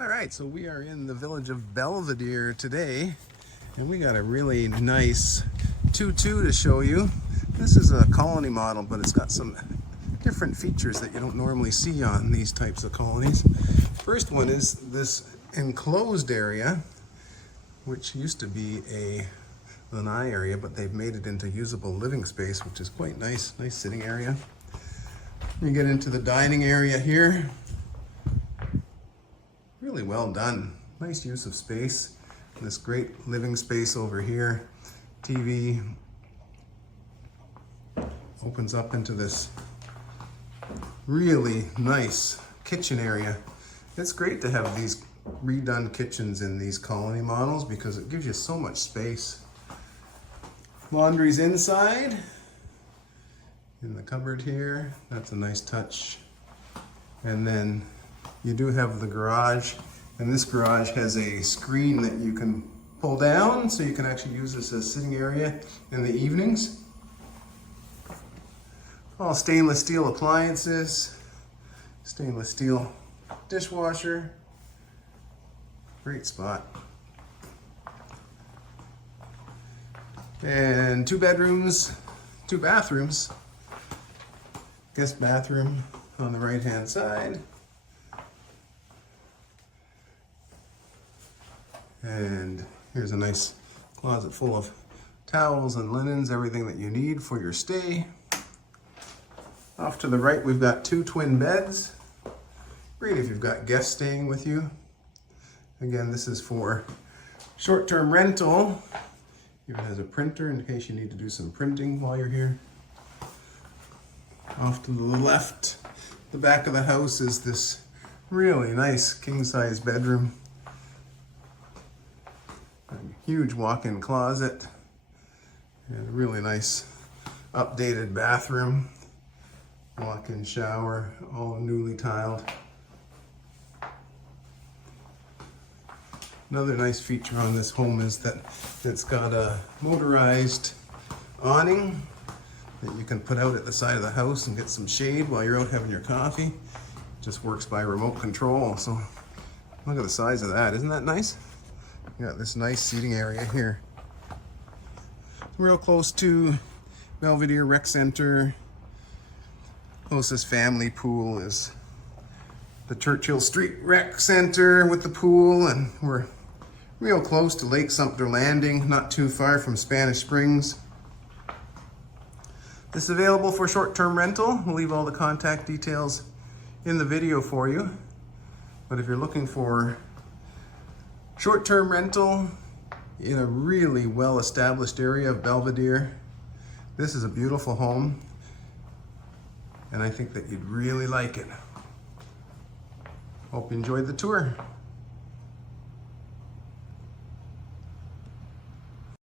All right, so we are in the village of Belvedere today, and we got a really nice 2-2 to show you. This is a colony model, but it's got some different features that you don't normally see on these types of colonies. First one is this enclosed area, which used to be a lanai area, but they've made it into usable living space, which is quite nice. Nice sitting area. You get into the dining area here. Really well done. Nice use of space. This great living space over here. TV opens up into this really nice kitchen area. It's great to have these redone kitchens in these colony models because it gives you so much space. Laundry's inside in the cupboard here. That's a nice touch. And then you do have the garage, and this garage has a screen that you can pull down so you can actually use this as a sitting area in the evenings. All stainless steel appliances, stainless steel dishwasher. Great spot. And 2 bedrooms, 2 bathrooms. Guest bathroom on the right hand side. And here's a nice closet full of towels and linens, everything that you need for your stay. Off to the right, we've got 2 twin beds. Great if you've got guests staying with you. Again, this is for short-term rental. Even has a printer in case you need to do some printing while you're here. Off to the left, the back of the house is this really nice king-size bedroom. A huge walk-in closet and a really nice updated bathroom. Walk-in shower, all newly tiled. Another nice feature on this home is that it's got a motorized awning that you can put out at the side of the house and get some shade while you're out having your coffee. It just works by remote control. So look at the size of that. Isn't that nice? You got this nice seating area here. Real close to Belvedere Rec Center. Closest family pool is the Churchill Street Rec Center with the pool, and we're real close to Lake Sumter Landing, not too far from Spanish Springs. This is available for short-term rental. We'll leave all the contact details in the video for you. But if you're looking for short-term rental in a really well-established area of Belvedere, this is a beautiful home, and I think that you'd really like it. Hope you enjoyed the tour.